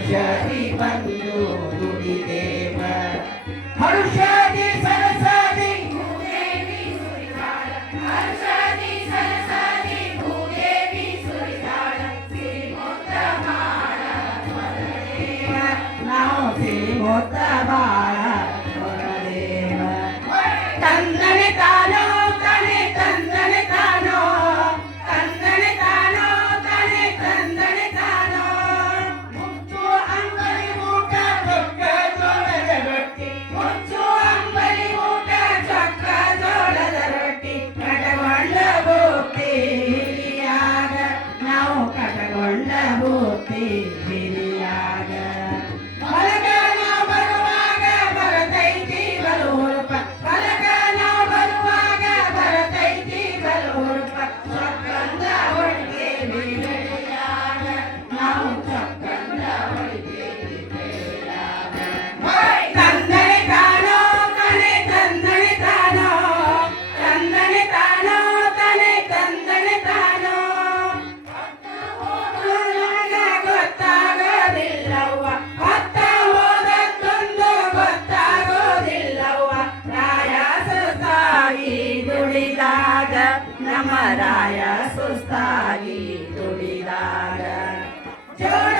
ಹರುಷದಿ ಬಂದು ನುಡಿದೇವ ಹರುಷದಿ ಸರಸದಿ ಭೂದೇವಿ ಸುರಿದಾಳ ಹರುಷದಿ ಸರಸದಿ ಭೂದೇವಿ ಸುರಿದಾಳ ಸಿರಿಮುತ್ತ ಬಾಳ ಹೊರದೇವ ನಾವು ಸಿರಿಮುತ್ತ ಬಾಳ ಹೊರದೇವ ತಂದನೆ ತಾನೋ ತನೆ ತಂದನೆ ತಾನೋ ತಂದನೆ ತಾನೋ ತನೆ ತಂದನೆ ತಾನೋ ಮುಚ್ಚು ಅಂಬಲಿ ಊಟ ಚೊಕ್ಕ ಜೋಳದ ರೊಟ್ಟಿ ಮುಚ್ಚು ಅಂಬಲಿ ಊಟ ಚೊಕ್ಕ ಜೋಳದ ರೊಟ್ಟಿ ಕಟಗೊಂಡ ಬೂತಿ ಹಿರಿಯಾಗ ನಾವು ಕಟಗೊಂಡ ಬೂತಿ ಹಿರಿಯಾಗ ಹೊಲಗ ನಾವು ಬರುವಾಗ ಬರತೈತಿ ಬಲೂರುಪ ಹೊಲಗ ನಾವು ಬರುವಾಗ ಬರತೈತಿ ಬಲೂರುಪ ಚೊಕ್ಕಂದ ಹೊಡಿತೇವಿ ಬೆಳೆಯಾಗ ನಾವು ಚೊಕ್ಕಂದ ಹೊಡಿತೇವಿ ಬೆಳೆಯಾಗ ತಂದನೆ ತಾನೋ ತನೆ ತಂದನೆ ತಾನೋ ತಂದನೆ ತಾನೋ ತನೆ ತಂದನೆ ತಾನೋ ಗೊತ್ತಾಗೋದಿಲ್ಲವ್ವ ಹೊತ್ತ ಹೋದದ್ದೊಂದು ಗೊತ್ತಾಗೋದಿಲ್ಲವ್ವ ರಾಯ ಸುಸ್ತಾಗಿ ದುಡಿದಾಗ ನಮ್ಮ ರಾಯ ಸುಸ್ತಾಗಿ ದುಡಿದಾಗ ಜೋಳ